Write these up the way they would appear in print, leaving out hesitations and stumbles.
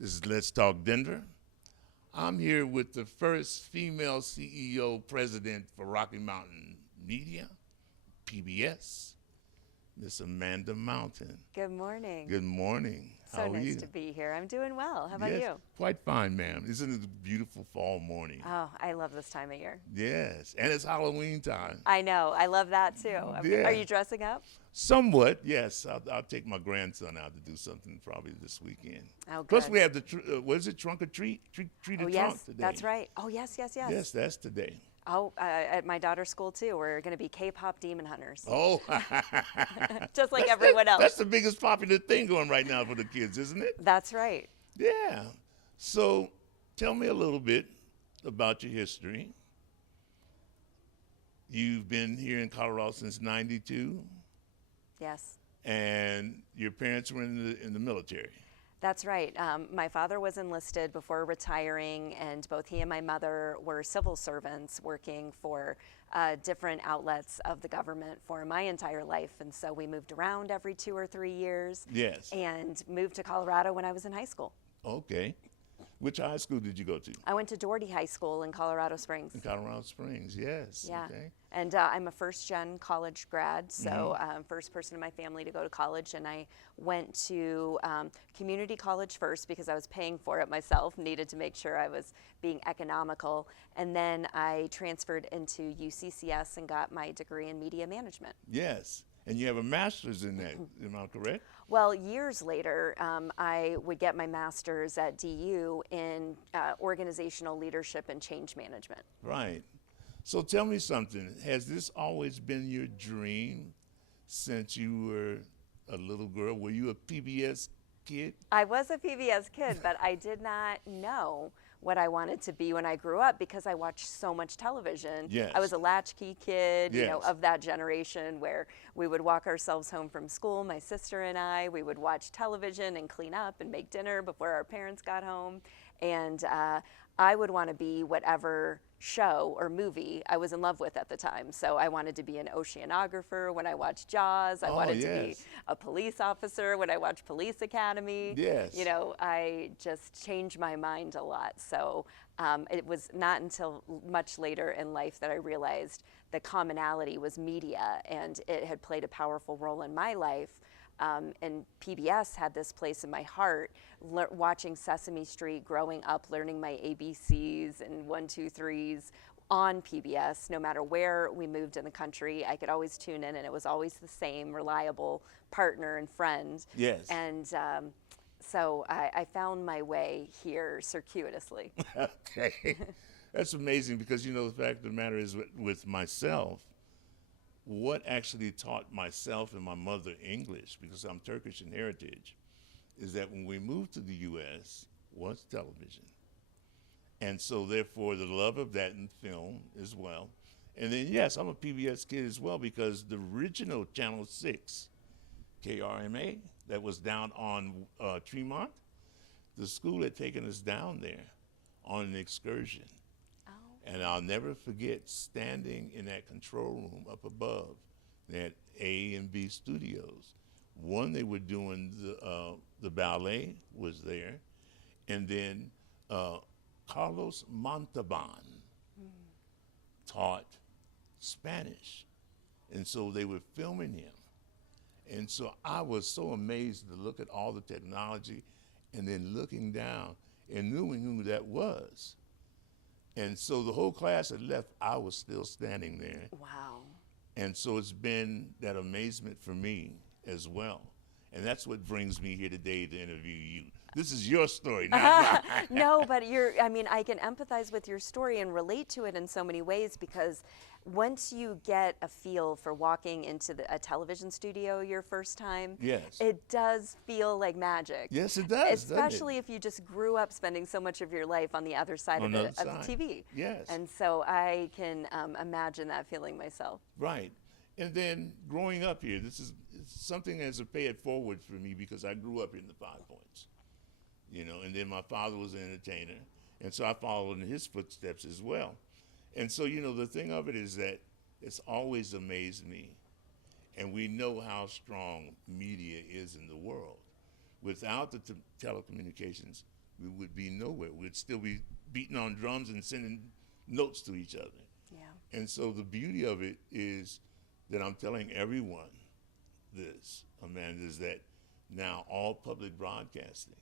This is Let's Talk Denver. I'm here with the first female CEO president for Rocky Mountain Media, PBS, Miss Amanda Mountain. Good morning. Good morning. So How are nice you? to be here. I'm doing well. How about Yes, you? quite fine, ma'am. Isn't it a beautiful fall morning? Oh, I love this time of year. Yes, and it's Halloween time. I know. I love that too. Yeah. Are you dressing up? Somewhat, yes. I'll take my grandson out to do something probably this weekend. Oh, Plus, good. we have the what is it, trunk or treat, treat Oh, or yes. trunk today. That's right. Oh, yes, yes, yes. Yes, that's today. Oh, at my daughter's school too. We're going to be K-pop demon hunters. Oh, Just like everyone else. That's the biggest popular thing going right now for the kids, isn't it? That's right. Yeah. So, tell me a little bit about your history. You've been here in Colorado since '92, Yes. and your parents were in the military. That's right. My father was enlisted before retiring, and both he and my mother were civil servants working for different outlets of the government for my entire life. And so we moved around every 2 or 3 years. Yes. And moved to Colorado when I was in high school. Okay. Which high school did you go to? I went to Doherty High School in Colorado Springs. In Colorado Springs, yes. Yeah. Okay. And I'm a first-gen college grad, so first person in my family to go to college. And I went to community college first because I was paying for it myself, needed to make sure I was being economical. And then I transferred into UCCS and got my degree in media management. Yes. And you have a master's in that, am I correct? Well, years later, I would get my master's at DU in organizational leadership and change management. Right. So tell me something. Has this always been your dream since you were a little girl? Were you a PBS kid? I was a PBS kid, but I did not know what I wanted to be when I grew up because I watched so much television. Yes. I was a latchkey kid, you know, Yes. of that generation where we would walk ourselves home from school, my sister and I. We would watch television and clean up and make dinner before our parents got home. And I would want to be whatever show or movie I was in love with at the time. So I wanted to be an oceanographer when I watched Jaws. I wanted to be yes. a police officer when I watched Police Academy. Yes. You know, I just changed my mind a lot. So it was not until much later in life that I realized the commonality was media, and it had played a powerful role in my life. And PBS had this place in my heart, watching Sesame Street, growing up, learning my ABCs and 1, 2, 3s on PBS. No matter where we moved in the country, I could always tune in, and it was always the same reliable partner and friend. Yes. And so I found my way here circuitously. Okay. That's amazing because, you know, the fact of the matter is with myself, what actually taught myself and my mother English, because I'm Turkish in heritage, is that when we moved to the U.S. was television. And so therefore the love of that in film as well. And then, yes, I'm a PBS kid as well because the original Channel 6, KRMA, that was down on Tremont, the school had taken us down there on an excursion. And I'll never forget standing in that control room up above. They had A and B studios. One, they were doing the ballet was there, and then Carlos Montalban taught Spanish, and so they were filming him. And so I was so amazed to look at all the technology, and then looking down and knowing who that was. And so the whole class had left, I was still standing there. Wow. And so it's been that amazement for me as well. And that's what brings me here today to interview you. This is your story, not mine. No, but I mean, I can empathize with your story and relate to it in so many ways because once you get a feel for walking into a television studio your first time, Yes. it does feel like magic. Yes, it does. Especially if you just grew up spending so much of your life on the other side of the TV. Yes. And so I can imagine that feeling myself. Right. And then growing up here, it's something that's a pay it forward for me because I grew up in the 5 Points, you know, and then my father was an entertainer, and so I followed in his footsteps as well. And so, you know, the thing of it is that it's always amazed me, and we know how strong media is in the world. Without the telecommunications, we would be nowhere. We'd still be beating on drums and sending notes to each other. Yeah. And so the beauty of it is that I'm telling everyone this, Amanda, is that now all public broadcasting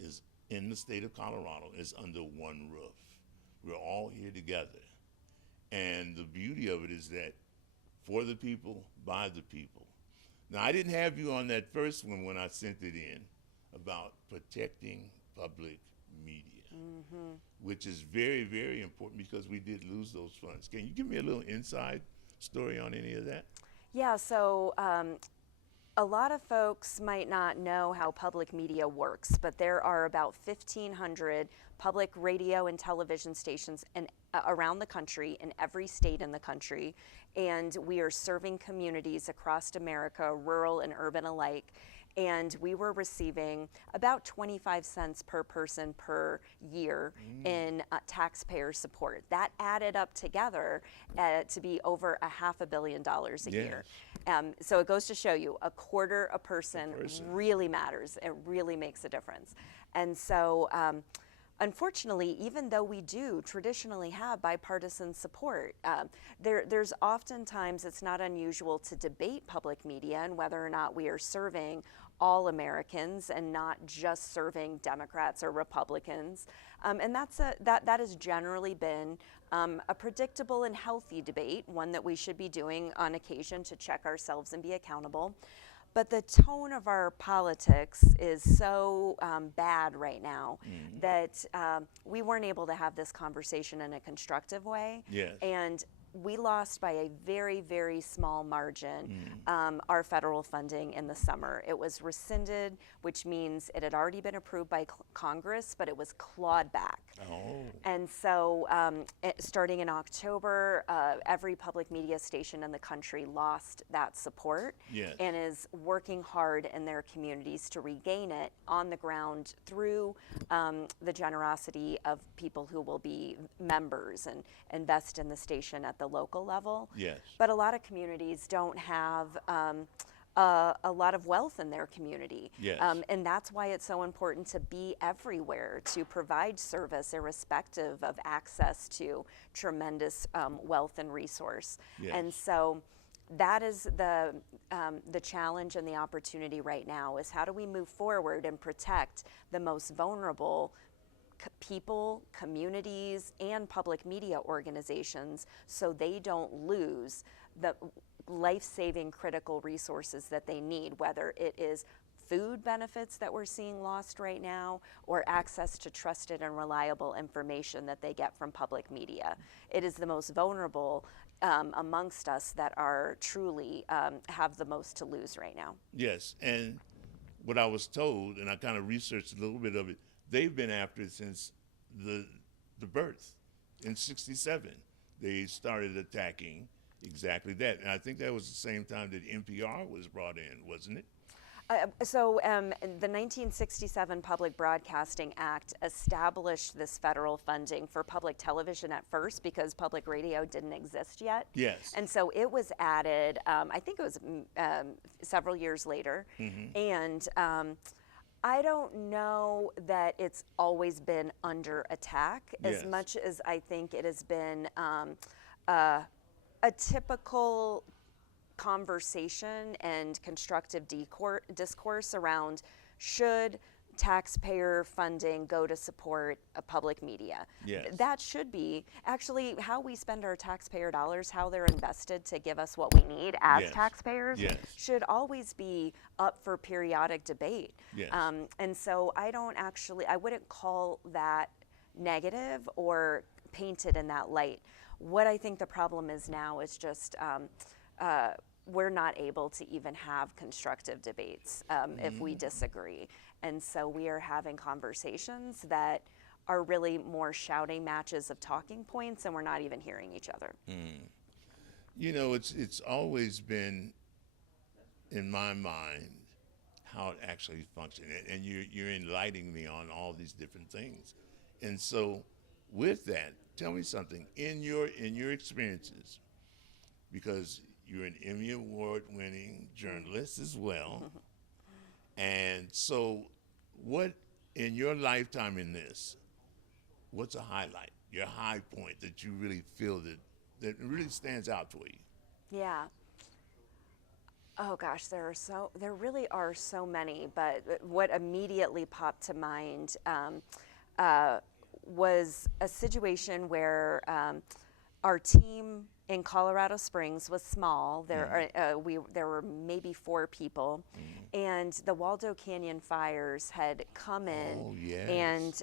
is in the state of Colorado is under one roof. We're all here together. And the beauty of it is that for the people, by the people. Now, I didn't have you on that first one when I sent it in about protecting public media, which is very, very important because we did lose those funds. Can you give me a little inside story on any of that? Yeah, so a lot of folks might not know how public media works, but there are about 1,500 public radio and television stations around the country, in every state in the country, and we are serving communities across America, rural and urban alike. And we were receiving about 25 cents per person per year in taxpayer support. That added up together to be over $500 million a year. So it goes to show you, a quarter a person really matters. It really makes a difference. And so unfortunately, even though we do traditionally have bipartisan support, there's oftentimes, it's not unusual to debate public media and whether or not we are serving all Americans and not just serving Democrats or Republicans. And that has generally been a predictable and healthy debate, one that we should be doing on occasion to check ourselves and be accountable. But the tone of our politics is so bad right now that we weren't able to have this conversation in a constructive way. Yes. And we lost by a very, very small margin our federal funding in the summer. It was rescinded, which means it had already been approved by Congress, but it was clawed back. Oh. And so starting in October, every public media station in the country lost that support. Yes. And is working hard in their communities to regain it on the ground through the generosity of people who will be members and invest in the station at the local level. Yes. But a lot of communities don't have a lot of wealth in their community. Yes. And that's why it's so important to be everywhere, to provide service irrespective of access to tremendous wealth and resource. Yes. And so that is the challenge and the opportunity right now, is how do we move forward and protect the most vulnerable people, communities, and public media organizations so they don't lose the life-saving critical resources that they need, whether it is food benefits that we're seeing lost right now or access to trusted and reliable information that they get from public media. It is the most vulnerable amongst us that are truly have the most to lose right now. Yes, and what I was told, and I kind of researched a little bit of it, they've been after it since the birth in '67. They started attacking exactly that, and I think that was the same time that NPR was brought in, wasn't it? So the 1967 Public Broadcasting Act established this federal funding for public television at first because public radio didn't exist yet. Yes. And so it was added, I think it was several years later. And I don't know that it's always been under attack as much as I think it has been a typical conversation and constructive discourse around should taxpayer funding go to support a public media. Yes. That should be actually how we spend our taxpayer dollars, how they're invested to give us what we need as taxpayers, should always be up for periodic debate. Yes. And so I wouldn't call that negative or paint it in that light. What I think the problem is now is just we're not able to even have constructive debates if we disagree. And so we are having conversations that are really more shouting matches of talking points, and we're not even hearing each other. You know, it's always been in my mind how it actually functions, and you're enlightening me on all these different things. And so with that, tell me something in your experiences, because you're an Emmy Award-winning journalist as well. And so what in your lifetime in this, what's a highlight, your high point that you really feel that really stands out for you? Yeah. Oh gosh, there really are so many, but what immediately popped to mind uh, was a situation where our team in Colorado Springs was small. There were maybe 4 people, and the Waldo Canyon fires had come in Oh, yes.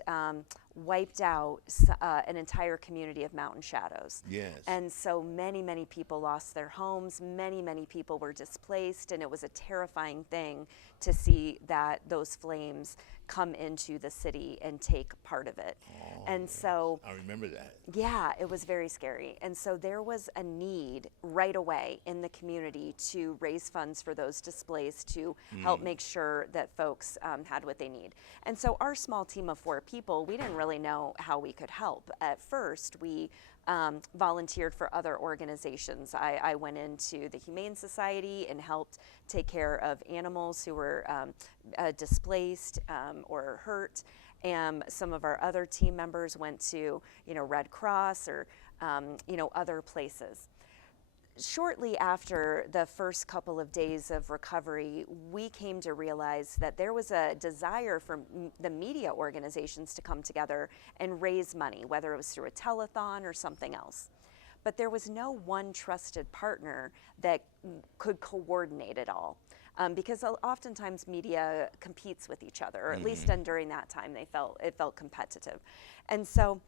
and wiped out an entire community of mountain shadows. Yes. And so many people lost their homes. Many people were displaced, and it was a terrifying thing to see that those flames come into the city and take part of it. And so I remember that. yeah, it was very scary. And so there was a need right away in the community to raise funds for those displaced, to help make sure that folks had what they need. And so our small team of 4 people, we didn't really know how we could help. At first, we volunteered for other organizations. I went into the Humane Society and helped take care of animals who were displaced or hurt. And some of our other team members went to, Red Cross or, other places. Shortly after the first couple of days of recovery, we came to realize that there was a desire for the media organizations to come together and raise money, whether it was through a telethon or something else. But there was no one trusted partner that could coordinate it all. Because oftentimes media competes with each other, or at least during that time it felt competitive. And so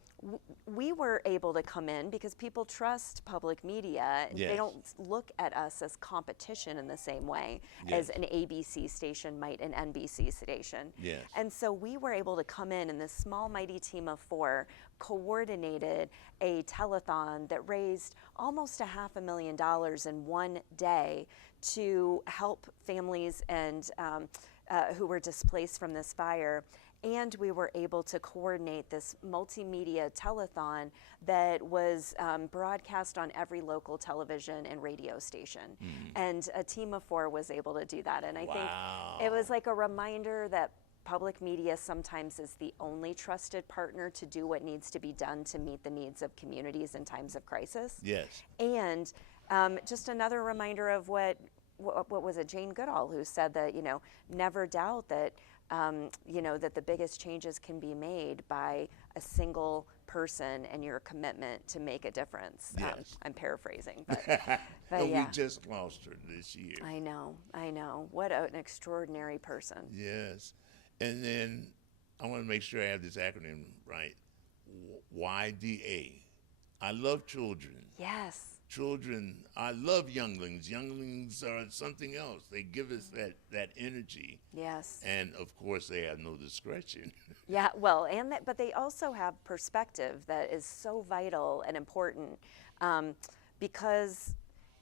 we were able to come in because people trust public media. Yes. They don't look at us as competition in the same way Yes. as an ABC station might an NBC station. Yes. And so we were able to come in, and this small mighty team of 4 coordinated a telethon that raised almost $500,000 in one day to help families and who were displaced from this fire. And we were able to coordinate this multimedia telethon that was broadcast on every local television and radio station. And a team of 4 was able to do that. And I think it was like a reminder that public media sometimes is the only trusted partner to do what needs to be done to meet the needs of communities in times of crisis. Yes. And just another reminder of what was it, Jane Goodall, who said that, never doubt that, that the biggest changes can be made by a single person and your commitment to make a difference. Yes. I'm paraphrasing, but And yeah. we just lost her this year. I know. What an extraordinary person. Yes. And then I want to make sure I have this acronym right. YDA. I love children. Yes. Children, I love younglings. Younglings are something else. They give us that energy. Yes. And of course, they have no discretion. Yeah, well, but they also have perspective that is so vital and important, because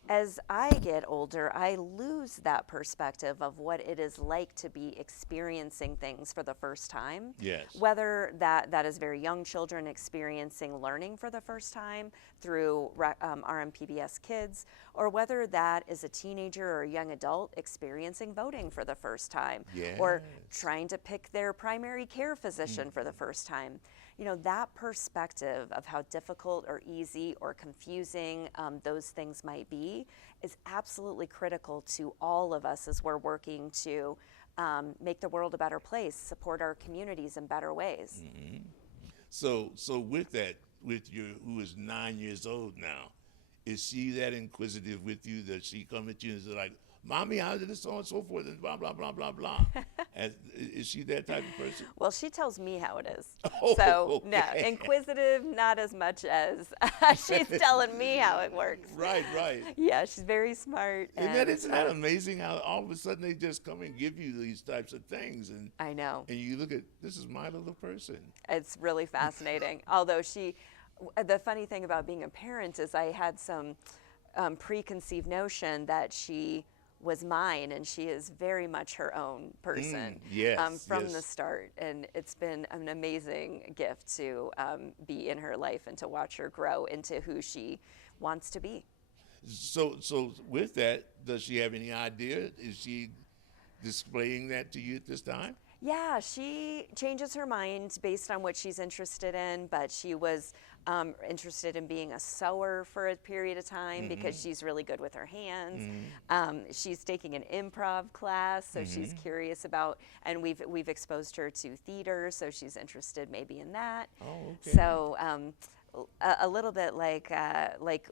as I get older, I lose that perspective of what it is like to be experiencing things for the first time. Yes. Whether that is very young children experiencing learning for the first time through PBS Kids, or whether that is a teenager or a young adult experiencing voting for the first time, or trying to pick their primary care physician for the first time. That perspective of how difficult or easy or confusing those things might be is absolutely critical to all of us as we're working to make the world a better place, support our communities in better ways. So with that, with you, who is 9 years old now, is she that inquisitive with you? Does she come at you and say like, "Mommy, how did this so and so forth," and blah blah blah blah blah? Is she that type of person? Well, she tells me how it is. Oh, so no, okay. Inquisitive, not as much as she's telling me how it works. Right. Yeah, she's very smart. And isn't that amazing how all of a sudden they just come and give you these types of things, and I know. and you look at, this is my little person. It's really fascinating. Although the funny thing about being a parent is I had some preconceived notion that she was mine, and she is very much her own person from the start. And it's been an amazing gift to be in her life and to watch her grow into who she wants to be. So with that, does she have any idea? Is she displaying that to you at this time? Yeah, she changes her mind based on what she's interested in, but she was interested in being a sewer for a period of time because she's really good with her hands. She's taking an improv class, so she's curious about, and we've exposed her to theater, so she's interested maybe in that. Oh, okay. So a little bit like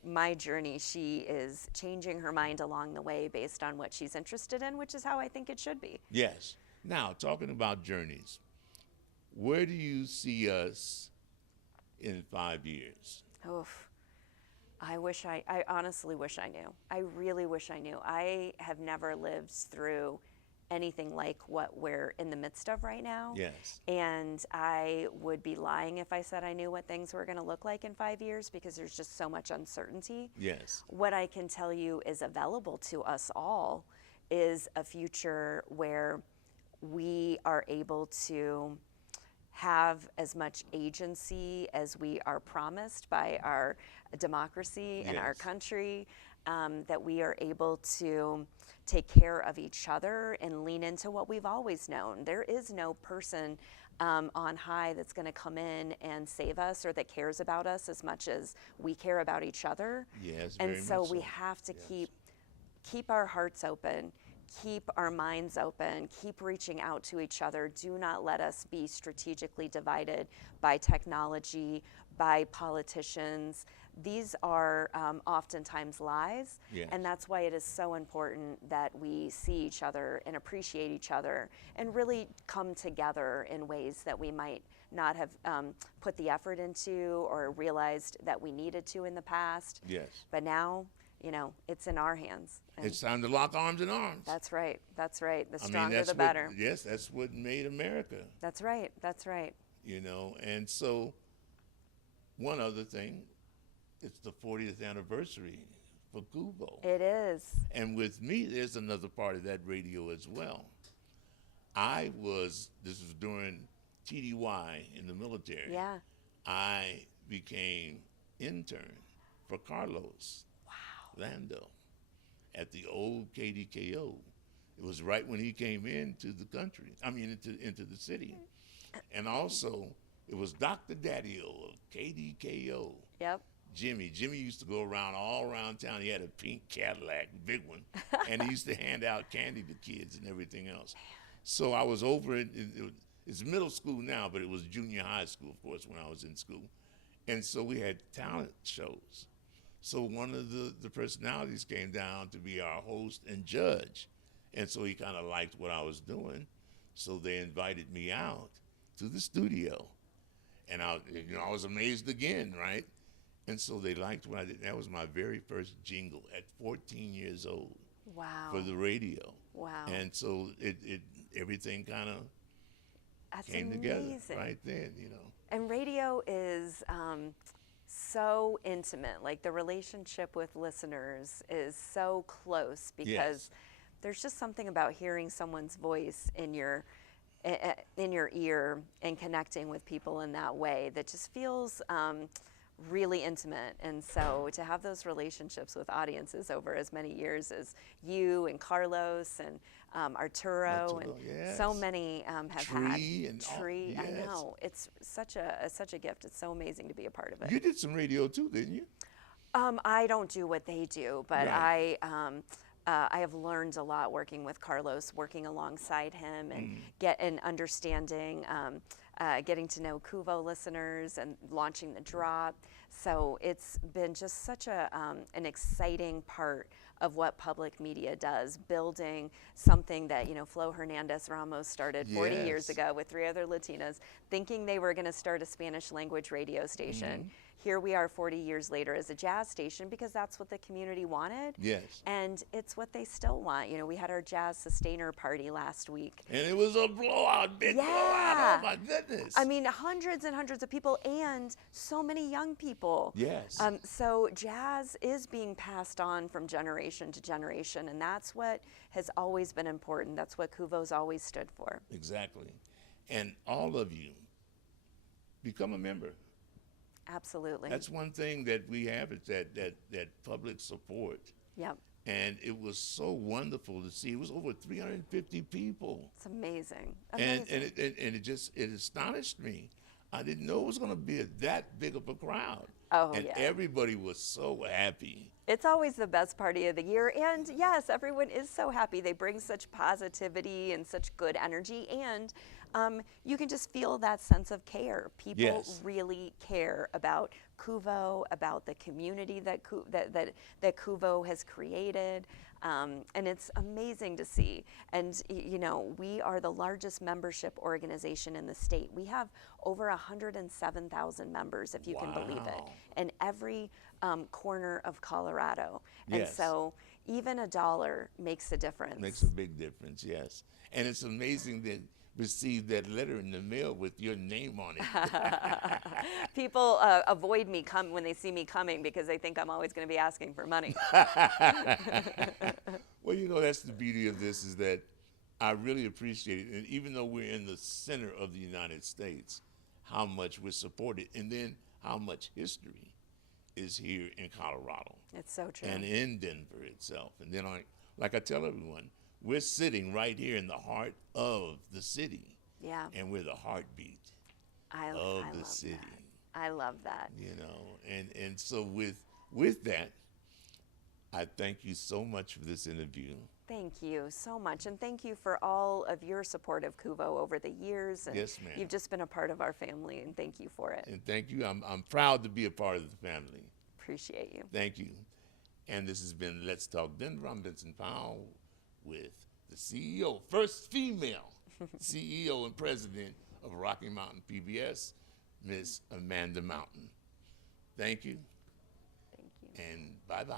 my journey, she is changing her mind along the way based on what she's interested in, which is how I think it should be. Yes. Now, talking about journeys, where do you see us in 5 years? Oof. I honestly wish I knew. I really wish I knew. I have never lived through anything like what we're in the midst of right now. Yes. And I would be lying if I said I knew what things were going to look like in 5 years because there's just so much uncertainty. Yes. What I can tell you is available to us all is a future where we are able to have as much agency as we are promised by our democracy and our Yes. country, that we are able to take care of each other and lean into what we've always known. There is no person on high that's going to come in and save us or that cares about us as much as we care about each other. Yes, And very so much we so. have to Yes. keep our hearts open, keep our minds open, keep reaching out to each other. Do not let us be strategically divided by technology, by politicians. These are oftentimes lies, Yes. and that's why it is so important that we see each other and appreciate each other and really come together in ways that we might not have put the effort into or realized that we needed to in the past. Yes. But now, you know, it's in our hands. And It's time to lock arms and arms. that's right. That's right. The I mean, stronger, that's the better. yes, that's what made America, That's right. That's right. you know. And so, one other thing, it's the 40th anniversary for KUVO. It is. And with me, there's another part of that radio as well. This was during TDY in the military. Yeah. I became intern for Carlos Lando at the old KDKO. It was right when he came into the country, into the city. And also, it was Dr. Daddio of KDKO. Yep. Jimmy used to go all around town. He had a pink Cadillac, big one, and he used to hand out candy to kids and everything else. So I was over it's middle school now, but it was junior high school, of course, when I was in school. And so we had talent shows. So one of the personalities came down to be our host and judge. And so he kind of liked what I was doing. So they invited me out to the studio. And I was amazed again, right? And so they liked what I did. That was my very first jingle at 14 years old. Wow. For the radio. Wow. And so everything kind of That's came amazing. together right then, you know. And radio is so intimate. Like the relationship with listeners is so close because Yes. there's just something about hearing someone's voice in your ear and connecting with people in that way that just feels really intimate. And so to have those relationships with audiences over as many years as you and Carlos and Arturo and so yes. many have Tree had. and all- Tree, I yes. know. It's such a gift. It's so amazing to be a part of it. You did some radio too, didn't you? I don't do what they do, but Right. I have learned a lot working with Carlos, working alongside him, and understanding, getting to know KUVO listeners and launching the drop. So it's been just such an exciting part of what public media does, building something that Flo Hernandez Ramos started 40 years Yes. ago with 3 other Latinas, thinking they were going to start a Spanish language radio station. Here we are 40 years later as a jazz station because that's what the community wanted. Yes. And it's what they still want. We had our jazz sustainer party last week. And it was a blowout, big blowout. Oh my goodness. I mean, hundreds and hundreds of people and so many young people. Yes. So jazz is being passed on from generation to generation, and that's what has always been important. That's what KUVO's always stood for. Exactly. And all of you, become a member. Absolutely. That's one thing that we have is that public support. Yep. And it was so wonderful to see. It was over 350 people. It's amazing. And Amazing. it astonished me. I didn't know it was going to be that big of a crowd. Oh, and yeah. everybody was so happy. It's always the best party of the year. And yes, everyone is so happy. They bring such positivity and such good energy. And you can just feel that sense of care. People Yes. really care about KUVO, about the community that that KUVO has created. And it's amazing to see. And you know, we are the largest membership organization in the state. We have over 107,000 members, if you can believe it, Wow. in every corner of Colorado. And Yes. so even $1 makes a difference. Makes a big difference, yes. And it's amazing that receive that letter in the mail with your name on it. People avoid me when they see me coming because they think I'm always going to be asking for money. Well, you know, that's the beauty of this, is that I really appreciate it. And even though we're in the center of the United States, how much we're supported, and then how much history is here in Colorado It's so true. and in Denver itself. And then, like I tell everyone, we're sitting right here in the heart of the city, Yeah, and we're the heartbeat I of the love city. that. I love that. You know, and so with that, I thank you so much for this interview. Thank you so much. And thank you for all of your support of KUVO over the years. And Yes, ma'am. you've just been a part of our family, and thank you for it. And thank you. I'm proud to be a part of the family. Appreciate you. Thank you. And this has been Let's Talk Denver. I'm Vincent Powell with the CEO, first female CEO and president of Rocky Mountain PBS, Miss Amanda Mountain. Thank you. Thank you. And bye-bye.